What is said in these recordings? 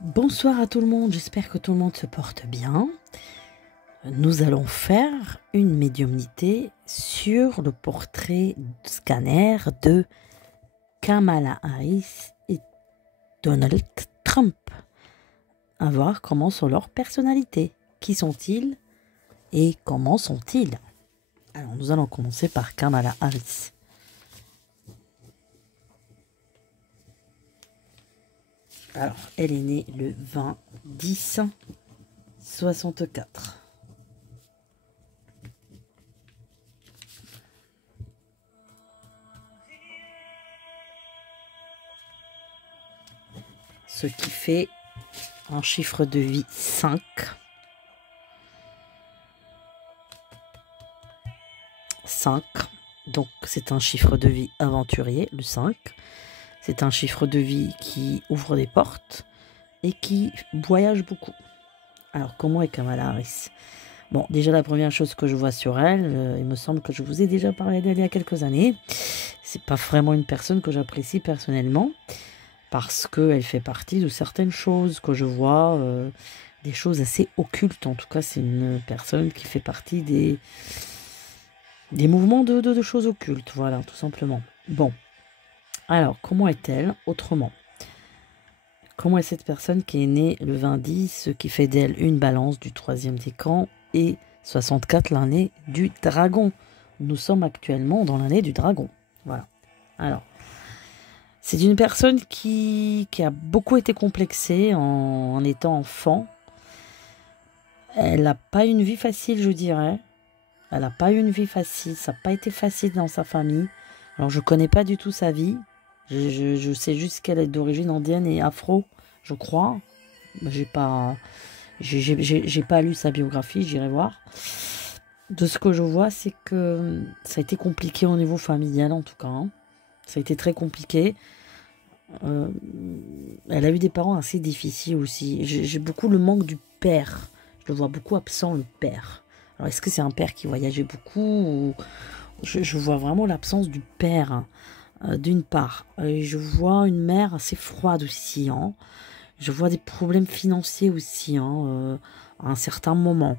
Bonsoir à tout le monde, j'espère que tout le monde se porte bien. Nous allons faire une médiumnité sur le portrait scanner de Kamala Harris et Donald Trump. À voir comment sont leurs personnalités, qui sont-ils et comment sont-ils. Alors nous allons commencer par Kamala Harris. Alors, elle est née le 20-10-64. Ce qui fait un chiffre de vie 5. 5. Donc, c'est un chiffre de vie aventurier, le 5. C'est un chiffre de vie qui ouvre des portes et qui voyage beaucoup. Alors, comment est Kamala Harris? Bon, déjà, la première chose que je vois sur elle, il me semble que je vous ai déjà parlé d'elle il y a quelques années. C'est pas vraiment une personne que j'apprécie personnellement parce qu'elle fait partie de certaines choses que je vois, des choses assez occultes. En tout cas, c'est une personne qui fait partie des mouvements de choses occultes. Voilà, tout simplement. Bon. Alors, comment est-elle autrement? Comment est cette personne qui est née le 20-10, ce qui fait d'elle une balance du 3e décan et 64 l'année du dragon? Nous sommes actuellement dans l'année du dragon. Voilà. Alors, c'est une personne qui a beaucoup été complexée en étant enfant. Elle n'a pas une vie facile, je dirais. Elle n'a pas eu une vie facile. Ça n'a pas été facile dans sa famille. Alors, je ne connais pas du tout sa vie. Je sais juste qu'elle est d'origine indienne et afro, je crois. J'ai pas lu sa biographie, j'irai voir. De ce que je vois, c'est que ça a été compliqué au niveau familial, en tout cas. Hein. Ça a été très compliqué. Elle a eu des parents assez difficiles aussi. J'ai beaucoup le manque du père. Je le vois beaucoup absent, le père. Alors, est-ce que c'est un père qui voyageait beaucoup ou... je vois vraiment l'absence du père, hein. D'une part, je vois une mère assez froide aussi. Hein. Je vois des problèmes financiers aussi, hein, à un certain moment.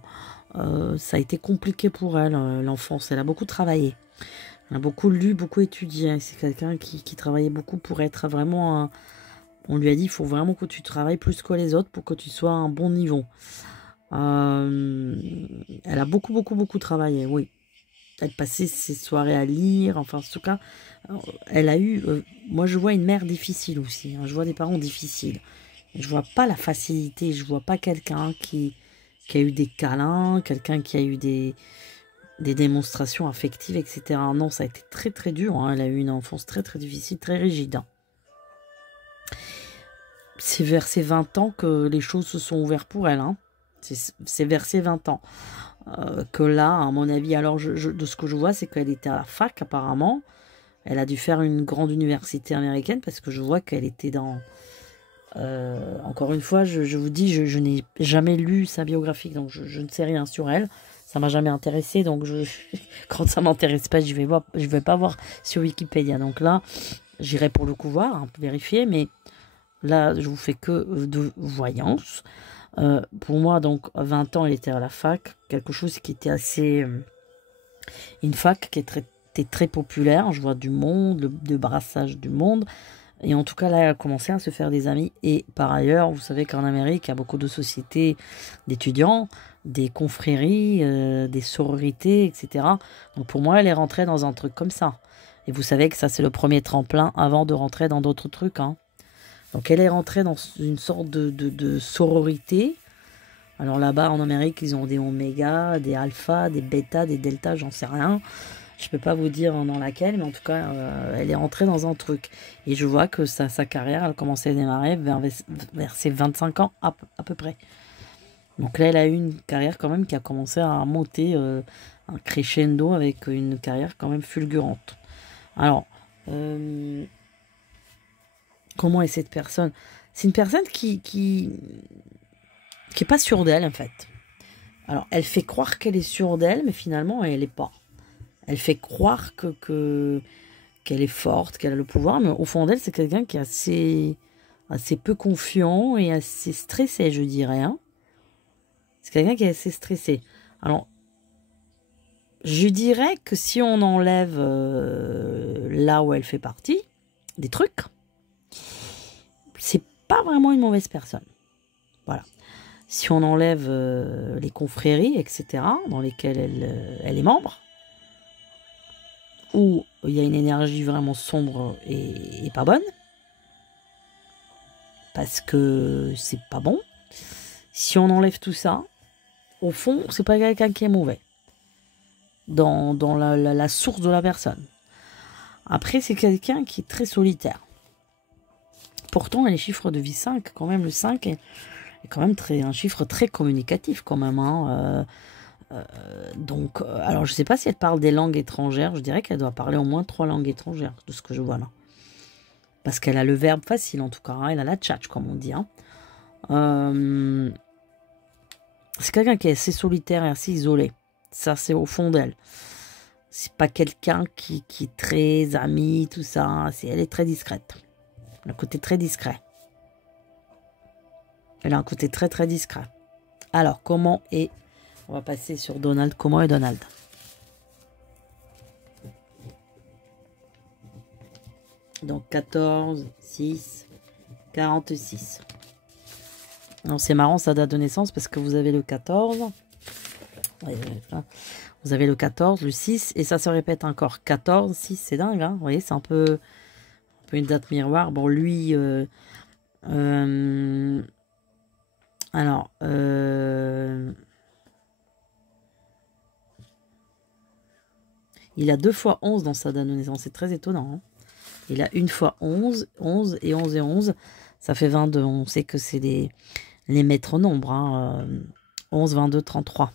Ça a été compliqué pour elle, l'enfance. Elle a beaucoup travaillé. Elle a beaucoup lu, beaucoup étudié. C'est quelqu'un qui travaillait beaucoup pour être vraiment... On lui a dit, il faut vraiment que tu travailles plus que les autres pour que tu sois à un bon niveau. Elle a beaucoup travaillé, oui. Elle passait ses soirées à lire, enfin en tout cas, elle a eu... moi je vois une mère difficile aussi, hein, je vois des parents difficiles. Je vois pas la facilité, je vois pas quelqu'un qui a eu des câlins, quelqu'un qui a eu des démonstrations affectives, etc. Non, ça a été très dur, hein, elle a eu une enfance très difficile, très rigide. Hein. C'est vers ses 20 ans que les choses se sont ouvertes pour elle, hein. C'est vers ses 20 ans. Que là, à mon avis, alors de ce que je vois, c'est qu'elle était à la fac apparemment. Elle a dû faire une grande université américaine parce que je vois qu'elle était dans... encore une fois, je vous dis, je n'ai jamais lu sa biographie, donc je ne sais rien sur elle. Ça m'a jamais intéressé, donc quand ça m'intéresse pas, je vais pas voir sur Wikipédia. Donc là, j'irai pour le coup voir, hein, vérifier, mais là, je vous fais que de voyance. Pour moi, donc, à 20 ans, elle était à la fac. Quelque chose qui était assez... une fac qui était très populaire. Je vois du monde, de brassage du monde. Et en tout cas, là, elle a commencé à se faire des amis. Et par ailleurs, vous savez qu'en Amérique, il y a beaucoup de sociétés d'étudiants, des confréries, des sororités, etc. Donc pour moi, elle est rentrée dans un truc comme ça. Et vous savez que ça, c'est le premier tremplin avant de rentrer dans d'autres trucs, hein. Donc elle est rentrée dans une sorte de sororité. Alors là-bas en Amérique, ils ont des oméga, des alpha, des bêta, des delta, j'en sais rien. Je peux pas vous dire dans laquelle, mais en tout cas, elle est rentrée dans un truc. Et je vois que sa carrière, elle commençait à démarrer vers ses 25 ans à peu près. Donc là, elle a eu une carrière quand même qui a commencé à monter un crescendo avec une carrière quand même fulgurante. Alors... comment est cette personne? C'est une personne qui est pas sûre d'elle, en fait. Alors, elle fait croire qu'elle est sûre d'elle, mais finalement, elle n'est pas. Elle fait croire qu'elle est forte, qu'elle a le pouvoir, mais au fond d'elle, c'est quelqu'un qui est assez peu confiant et assez stressé, je dirais. Hein. C'est quelqu'un qui est assez stressé. Alors, je dirais que si on enlève là où elle fait partie, des trucs, c'est pas vraiment une mauvaise personne. Voilà. Si on enlève les confréries, etc., dans lesquelles elle est membre, où il y a une énergie vraiment sombre et pas bonne, parce que c'est pas bon. Si on enlève tout ça, au fond, c'est pas quelqu'un qui est mauvais dans la source de la personne. Après, c'est quelqu'un qui est très solitaire. Pourtant, les chiffres de vie 5, quand même, le 5 est quand même un chiffre très communicatif quand même. Hein. Donc, alors je sais pas si elle parle des langues étrangères, je dirais qu'elle doit parler au moins 3 langues étrangères, de ce que je vois là. Parce qu'elle a le verbe facile en tout cas, hein, elle a la tchatch comme on dit. Hein. C'est quelqu'un qui est assez solitaire et assez isolé. Ça, c'est au fond d'elle. C'est pas quelqu'un qui est très ami, tout ça. Elle est très discrète. Le côté très discret. Elle a un côté très très discret. Alors, comment est... On va passer sur Donald. Comment est Donald? Donc, 14, 6, 46. Alors, c'est marrant, sa date de naissance, parce que vous avez le 14. Vous avez le 14, le 6, et ça se répète encore. 14, 6, c'est dingue, hein. Vous voyez, c'est un peu une date miroir. Bon, lui... alors... il a 2 fois 11 dans sa date de naissance. C'est très étonnant. Hein. Il a une fois 11, 11 et 11 et 11. Ça fait 22. On sait que c'est les maîtres nombres. Hein. 11, 22, 33.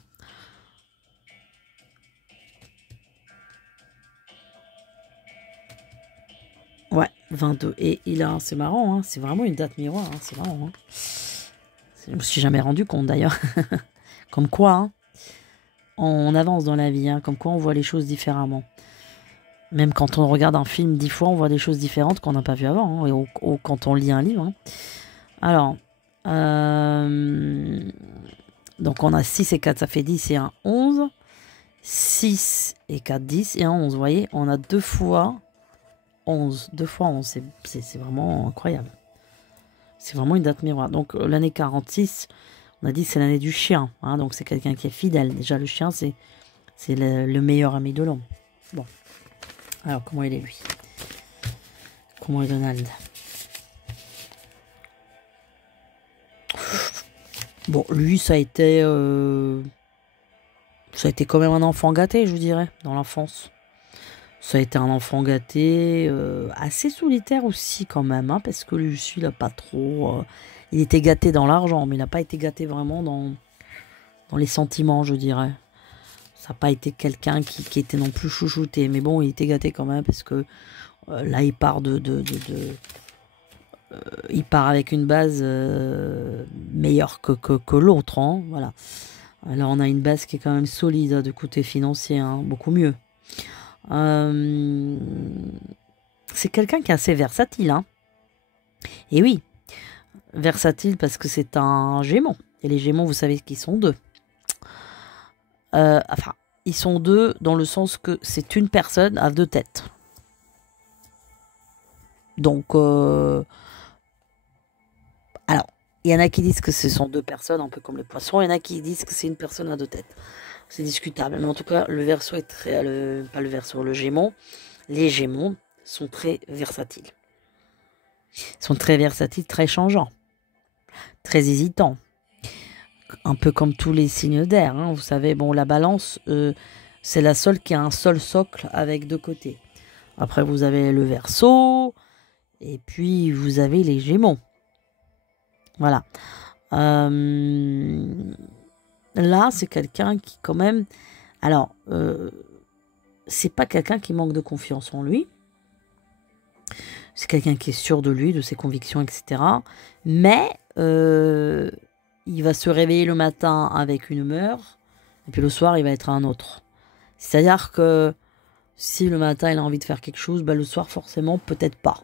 Ouais, 22. Et il a... C'est marrant. Hein. C'est vraiment une date miroir. Hein. C'est marrant. Hein. Je me suis jamais rendu compte d'ailleurs. Comme quoi, hein, on avance dans la vie. Hein. Comme quoi, on voit les choses différemment. Même quand on regarde un film 10 fois, on voit des choses différentes qu'on n'a pas vues avant. Hein, ou quand on lit un livre. Hein. Alors, donc on a 6 et 4, ça fait 10 et 1, 11. 6 et 4, 10 et 1, 11. Vous voyez, on a 2 fois 11. 2 fois 11, c'est vraiment incroyable. C'est vraiment une date miroir. Donc l'année 46, on a dit c'est l'année du chien. Hein, donc c'est quelqu'un qui est fidèle. Déjà le chien, c'est le meilleur ami de l'homme. Bon. Alors comment il est lui? Comment est Donald? Bon, lui, ça a été quand même un enfant gâté, je vous dirais, dans l'enfance. Ça a été un enfant gâté, assez solitaire aussi quand même, hein, parce que lui, il n'a pas trop... il était gâté dans l'argent, mais il n'a pas été gâté vraiment dans les sentiments, je dirais. Ça n'a pas été quelqu'un qui était non plus chouchouté, mais bon, il était gâté quand même, parce que là, il part il part avec une base meilleure que l'autre, hein, voilà. Alors on a une base qui est quand même solide de côté financier, hein, beaucoup mieux. C'est quelqu'un qui est assez versatile. Hein. Et oui, versatile parce que c'est un Gémeaux. Et les Gémeaux, vous savez qu'ils sont 2. Enfin, ils sont 2 dans le sens que c'est une personne à 2 têtes. Donc, alors, il y en a qui disent que ce sont 2 personnes, un peu comme les poissons. Il y en a qui disent que c'est une personne à 2 têtes. C'est discutable. Mais en tout cas, le Verseau est très... pas le Verseau, le Gémeaux. Les Gémeaux sont très versatiles. Ils sont très versatiles, très changeants. Très hésitants. Un peu comme tous les signes d'air. Hein. Vous savez, bon, la Balance, c'est la seule qui a un seul socle avec 2 côtés. Après, vous avez le Verseau. Et puis, vous avez les Gémeaux. Voilà. Là, c'est quelqu'un qui, quand même... Alors, c'est pas quelqu'un qui manque de confiance en lui. C'est quelqu'un qui est sûr de lui, de ses convictions, etc. Mais il va se réveiller le matin avec une humeur, et puis le soir, il va être un autre. C'est-à-dire que si le matin, il a envie de faire quelque chose, ben le soir, forcément, peut-être pas.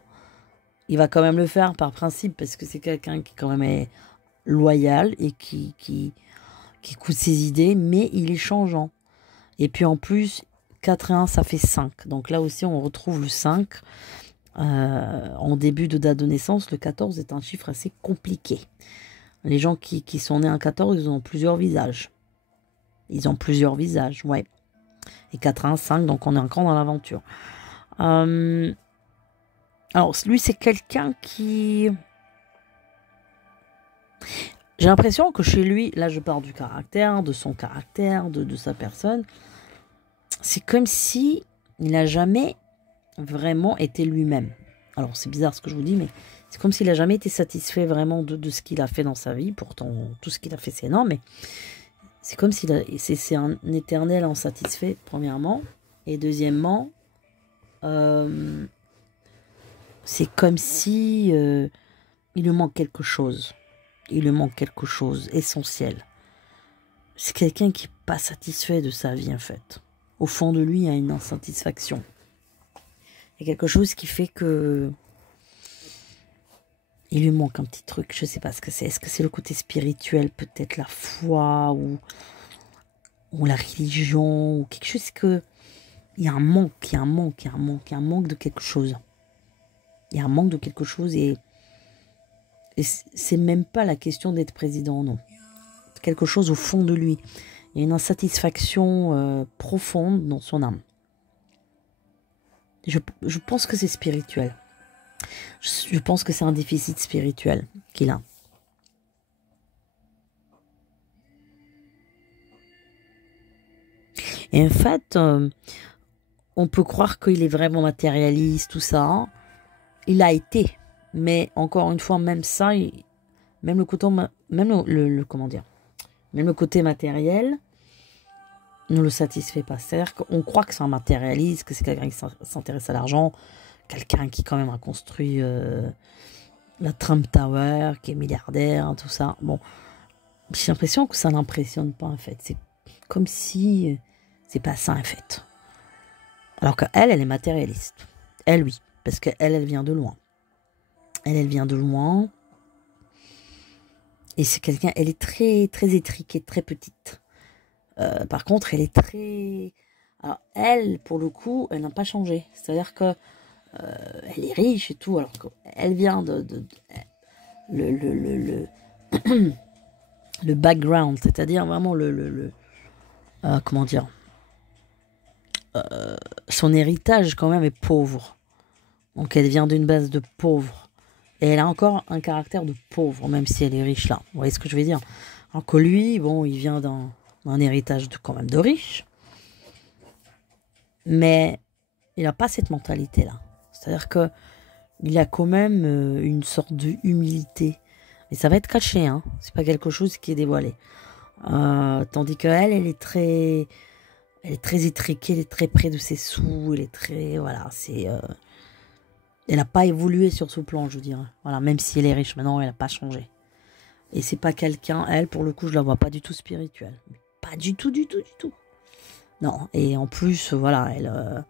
il va quand même le faire par principe, parce que c'est quelqu'un qui quand même est loyal et qui écoute ses idées, mais il est changeant. Et puis en plus, 4 et 1, ça fait 5. Donc là aussi, on retrouve le 5. En début de date de naissance, le 14 est un chiffre assez compliqué. Les gens qui sont nés en 14, ils ont plusieurs visages. Ils ont plusieurs visages, ouais. Et 4 1, 5, donc on est encore dans l'aventure. Alors, lui, c'est quelqu'un qui... J'ai l'impression que chez lui, là je parle du caractère, de son caractère, de sa personne, c'est comme si il n'a jamais vraiment été lui-même. Alors c'est bizarre ce que je vous dis, mais c'est comme s'il n'a jamais été satisfait vraiment de ce qu'il a fait dans sa vie. Pourtant, tout ce qu'il a fait, c'est énorme, mais c'est comme s'il c'est un éternel insatisfait, premièrement. Et deuxièmement, c'est comme si il lui manque quelque chose. Il lui manque quelque chose essentiel. C'est quelqu'un qui n'est pas satisfait de sa vie, en fait. Au fond de lui, il y a une insatisfaction. Il y a quelque chose qui fait que il lui manque un petit truc. Je ne sais pas ce que c'est. Est-ce que c'est le côté spirituel, peut-être la foi ou la religion ou quelque chose que... Il y a un manque, il y a un manque, il y a un manque, il y a un manque de quelque chose. Il y a un manque de quelque chose et c'est même pas la question d'être président, non. Quelque chose au fond de lui. Il y a une insatisfaction profonde dans son âme. Je pense que c'est spirituel. Je pense que c'est un déficit spirituel qu'il a. Et en fait, on peut croire qu'il est vraiment matérialiste, tout ça. Il a été. Mais encore une fois, même ça, même le côté, comment dire, même le côté matériel ne le satisfait pas. C'est-à-dire qu'on croit que c'est un matérialiste, que c'est quelqu'un qui s'intéresse à l'argent, quelqu'un qui quand même a construit la Trump Tower, qui est milliardaire, tout ça. Bon, j'ai l'impression que ça l'impressionne pas en fait. C'est comme si c'est pas ça en fait. Alors qu'elle, elle est matérialiste. Elle, oui, parce qu'elle, elle vient de loin. Elle vient de loin. Et c'est quelqu'un, elle est très, très étriquée, très petite. Par contre, elle est très... Alors, elle, pour le coup, elle n'a pas changé. C'est-à-dire que elle est riche et tout, alors qu'elle vient le background, c'est-à-dire vraiment comment dire, son héritage quand même est pauvre. Donc elle vient d'une base de pauvre. Et elle a encore un caractère de pauvre, même si elle est riche là. Vous voyez ce que je veux dire? Alors que lui, bon, il vient d'un héritage quand même de riche. Mais il n'a pas cette mentalité-là. C'est-à-dire qu'il a quand même une sorte d'humilité. Et ça va être caché, hein. C'est pas quelque chose qui est dévoilé. Tandis qu'elle, elle est très étriquée, elle est très près de ses sous, elle est très, voilà, c'est... Elle n'a pas évolué sur ce plan, je veux dire. Voilà, même si elle est riche maintenant, elle n'a pas changé. Et c'est pas quelqu'un, elle, pour le coup, je la vois pas du tout spirituelle. Pas du tout, du tout, du tout. Non, et en plus, voilà, elle...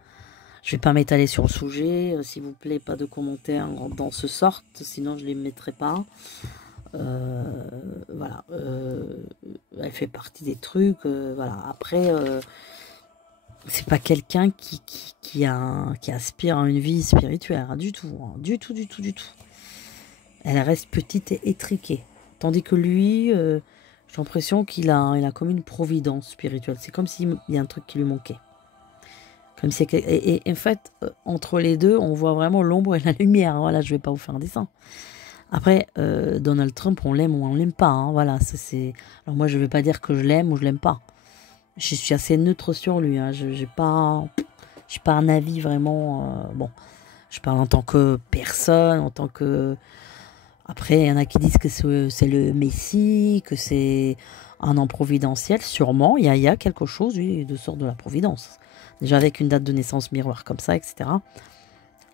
je vais pas m'étaler sur le sujet. S'il vous plaît, pas de commentaires dans ce sort, sinon je les mettrai pas. Voilà. Elle fait partie des trucs. Voilà. Après... c'est pas quelqu'un qui aspire à une vie spirituelle, hein, du tout, hein, du tout, du tout, du tout. Elle reste petite et étriquée. Tandis que lui, j'ai l'impression qu'il a comme une providence spirituelle. C'est comme s'il y a un truc qui lui manquait. Comme si, et en fait, entre les deux, on voit vraiment l'ombre et la lumière. Voilà, je vais pas vous faire un dessin. Après, Donald Trump, on l'aime ou on l'aime pas. Hein, voilà, ça c'est. Alors moi, je vais pas dire que je l'aime ou je l'aime pas. Je suis assez neutre sur lui. Hein. Je n'ai pas un avis vraiment... bon, je parle en tant que personne, en tant que... Après, il y en a qui disent que c'est le Messie, que c'est un an providentiel. Sûrement, il y a quelque chose, oui, de sorte de la providence. Déjà avec une date de naissance miroir comme ça, etc.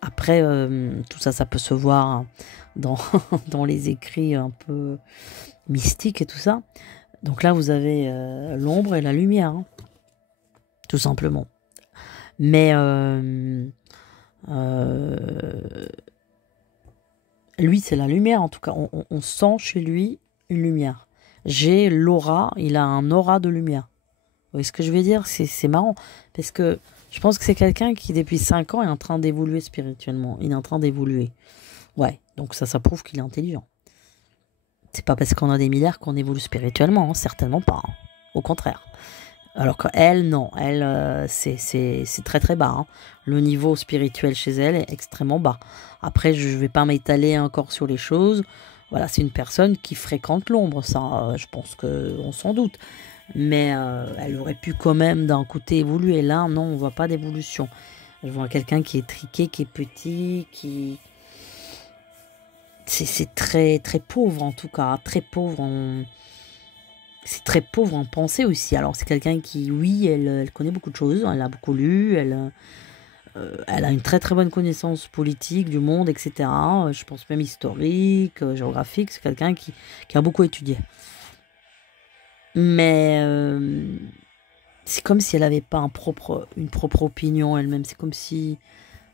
Après, tout ça, ça peut se voir dans, dans les écrits un peu mystiques et tout ça. Donc là, vous avez l'ombre et la lumière, hein, tout simplement. Mais Lui, c'est la lumière, en tout cas. On sent chez lui une lumière. J'ai l'aura, il a un aura de lumière. Vous voyez ce que je veux dire? C'est marrant. Parce que je pense que c'est quelqu'un qui, depuis 5 ans, est en train d'évoluer spirituellement. Il est en train d'évoluer. Ouais, donc ça prouve qu'il est intelligent. C'est pas parce qu'on a des milliards qu'on évolue spirituellement, hein, certainement pas. Hein. Au contraire. Alors qu'elle, non. Elle, c'est très très bas. Hein. Le niveau spirituel chez elle est extrêmement bas. Après, je vais pas m'étaler encore sur les choses. Voilà, c'est une personne qui fréquente l'ombre. Ça, je pense qu'on s'en doute. Mais elle aurait pu quand même d'un côté évoluer. Là, non, on voit pas d'évolution. Je vois quelqu'un qui est triqué, qui est petit, qui... C'est très très pauvre en tout cas. Très pauvre en... C'est très pauvre en pensée aussi. Alors c'est quelqu'un qui, oui, elle connaît beaucoup de choses. Elle a beaucoup lu. Elle a une très très bonne connaissance politique du monde, etc. Je pense même historique, géographique. C'est quelqu'un qui a beaucoup étudié. Mais c'est comme si elle n'avait pas une propre opinion elle-même. C'est comme si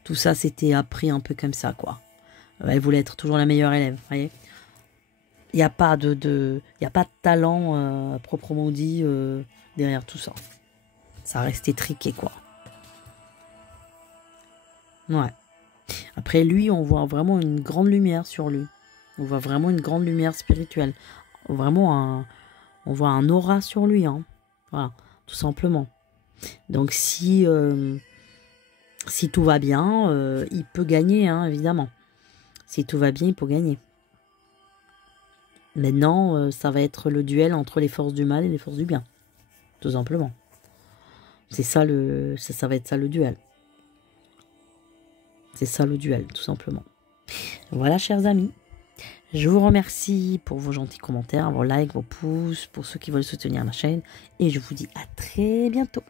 tout ça s'était appris un peu comme ça, quoi. Elle voulait être toujours la meilleure élève, vous voyez. Il n'y a pas y a pas de talent proprement dit derrière tout ça. Ça restait triqué, quoi. Ouais. Après lui, on voit vraiment une grande lumière sur lui. On voit vraiment une grande lumière spirituelle. Vraiment on voit un aura sur lui, hein. Voilà, tout simplement. Donc si tout va bien, il peut gagner, hein, évidemment. Si tout va bien, il peut gagner. Maintenant, ça va être le duel entre les forces du mal et les forces du bien. Tout simplement. C'est ça ça va être ça le duel. C'est ça le duel, tout simplement. Voilà, chers amis. Je vous remercie pour vos gentils commentaires, vos likes, vos pouces, pour ceux qui veulent soutenir ma chaîne. Et je vous dis à très bientôt.